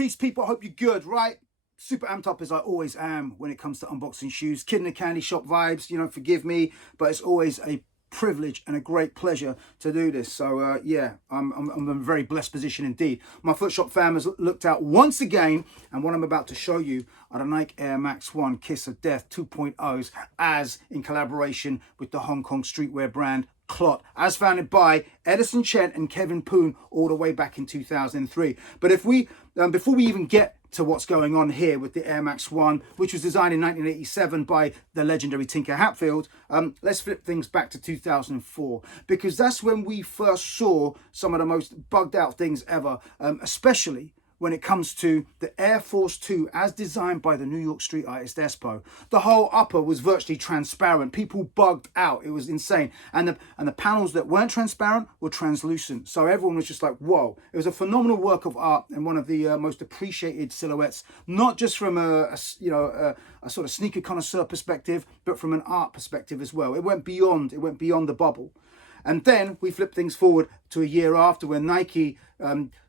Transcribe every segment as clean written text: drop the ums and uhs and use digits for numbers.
Peace, people. I hope you're good, right? Super amped up as I always am when it comes to unboxing shoes. Kid in a candy shop vibes, you know, forgive me, but it's always a privilege and a great pleasure to do this. So yeah, I'm in a very blessed position indeed. My Footshop fam has looked out once again, and what I'm about to show you are the Nike Air Max 1 Kiss of Death 2.0s, as in collaboration with the Hong Kong streetwear brand Clot, as founded by Edison Chen and Kevin Poon all the way back in 2003. But if we, before we even get to what's going on here with the Air Max 1, which was designed in 1987 by the legendary Tinker Hatfield, let's flip things back to 2004, because that's when we first saw some of the most bugged out things ever, especially when it comes to the Air Force 2 as designed by the New York street artist Espo. The whole upper was virtually transparent. People bugged out. It was insane. And the panels that weren't transparent were translucent. So everyone was just like, whoa. It was a phenomenal work of art and one of the most appreciated silhouettes, not just from a sort of sneaker connoisseur perspective, but from an art perspective as well. It went beyond the bubble. And then we flip things forward to a year after, when Nike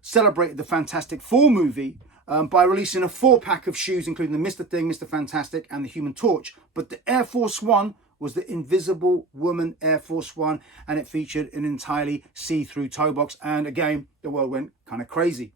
celebrated the Fantastic Four movie by releasing a 4-pack of shoes, including the Mr. Thing, Mr. Fantastic, and the Human Torch. But the Air Force 1 was the Invisible Woman Air Force 1, and it featured an entirely see-through toe box. And again, the world went kind of crazy.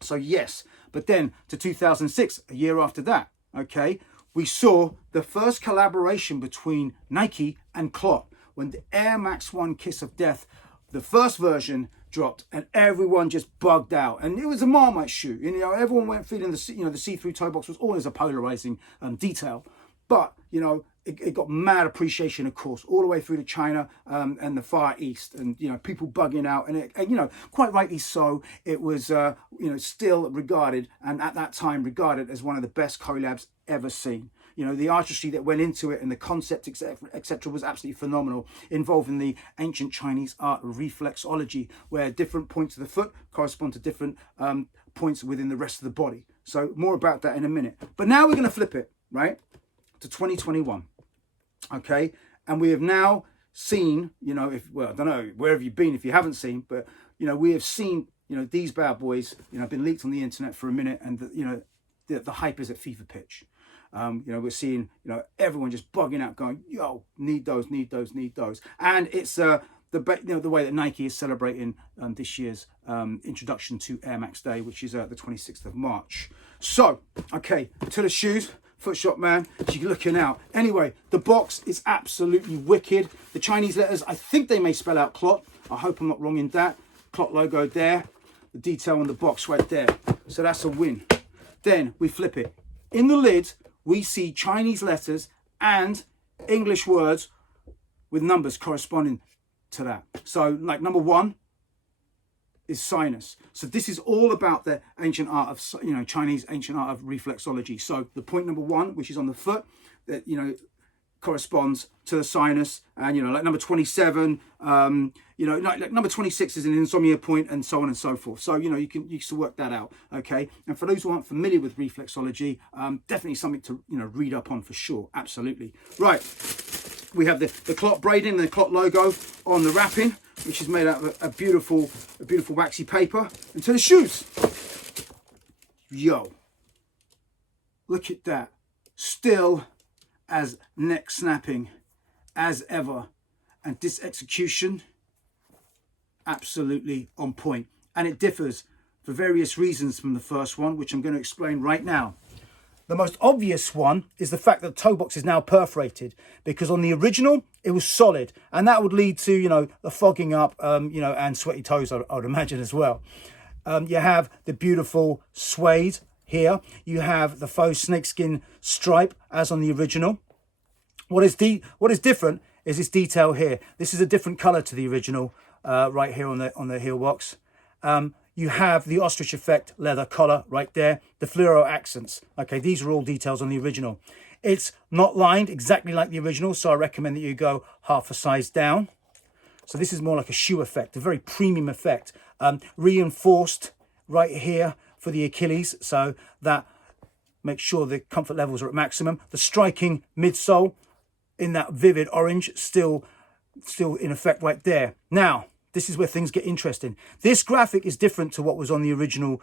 So yes, but then to 2006, a year after that, okay, we saw the first collaboration between Nike and Clot, when the Air Max 1 Kiss of Death, the first version, dropped, and everyone just bugged out. And it was a Marmite shoe. You know, everyone went feeling the see-through toe box was always a polarizing detail. But, you know, it got mad appreciation, of course, all the way through to China and the Far East, and, you know, people bugging out. And you know, quite rightly so, it was, still regarded, and at that time regarded, as one of the best collabs ever seen. You know, the artistry that went into it and the concept, etc., was absolutely phenomenal, involving the ancient Chinese art of reflexology, where different points of the foot correspond to different points within the rest of the body. So more about that in a minute. But now we're going to flip it, right, to 2021. Okay, and we have now seen, you know, I don't know, wherever you've been, if you haven't seen, but, you know, we have seen, you know, these bad boys, you know, been leaked on the internet for a minute, and, the hype is at fever pitch. We're seeing, you know, everyone just bugging out, going, yo, need those. And it's the way that Nike is celebrating this year's introduction to Air Max Day, which is the 26th of March. So, okay, to the shoes. Footshop, man, you're looking out. Anyway, the box is absolutely wicked. The Chinese letters, I think they may spell out Clot. I hope I'm not wrong in that. Clot logo there. The detail on the box right there. So that's a win. Then we flip it. In the lid, we see Chinese letters and English words with numbers corresponding to that. So, like, number 1 is sinus. So this is all about the ancient art of, you know, Chinese ancient art of reflexology. So the point number 1, which is on the foot, that, you know, corresponds to the sinus. And, you know, like number 27, like number 26 is an insomnia point, and so on and so forth. So, you know, you can work that out. Okay. And for those who aren't familiar with reflexology, definitely something to, you know, read up on for sure. Absolutely. Right. We have the Clot braiding and the Clot logo on the wrapping, which is made out of a beautiful waxy paper. And to the shoes. Yo, look at that. Still as neck snapping as ever. And this execution, absolutely on point. And it differs for various reasons from the first one, which I'm going to explain right now. The most obvious one is the fact that the toe box is now perforated, because on the original, it was solid. And that would lead to, you know, the fogging up, and sweaty toes, I would imagine, as well. You have the beautiful suede here. You have the faux snakeskin stripe, as on the original. What is different is this detail here. This is a different color to the original, right here on the heel box. You have the ostrich effect leather collar right there, the fluoro accents. Okay, these are all details on the original. It's not lined exactly like the original, so I recommend that you go half a size down. So this is more like a shoe effect, a very premium effect. Reinforced right here for the Achilles, so that makes sure the comfort levels are at maximum. The striking midsole in that vivid orange, still in effect right there. Now, this is where things get interesting. This graphic is different to what was on the original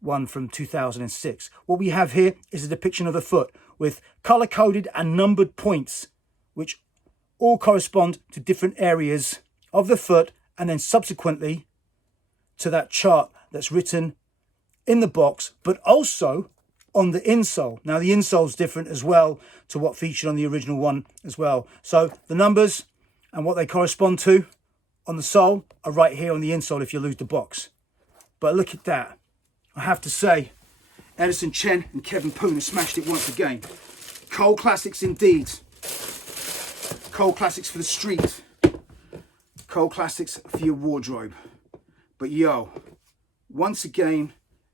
one from 2006. What we have here is a depiction of the foot with color-coded and numbered points, which all correspond to different areas of the foot, and then subsequently to that chart that's written in the box, but also on the insole. Now the insole's different as well to what featured on the original one as well. So the numbers and what they correspond to on the sole are right here on the insole if you lose the box. But look at that. I have to say, Edison Chen and Kevin Poon have smashed it once again. Cold classics indeed. Cold classics for the street. Cold classics for your wardrobe. But yo, once again,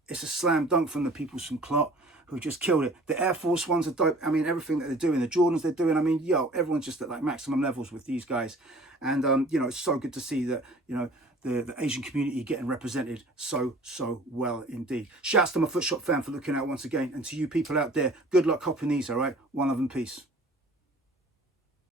it's a slam dunk from the people from Clot who just killed it. The Air Force ones are dope. I mean, everything that they're doing, the Jordans they're doing, I mean, yo, everyone's just at like maximum levels with these guys. And, you know, it's so good to see that, you know, the Asian community getting represented so well indeed. Shouts to my Footshop fan for looking out once again. And to you people out there, good luck copping these, all right? One love and peace.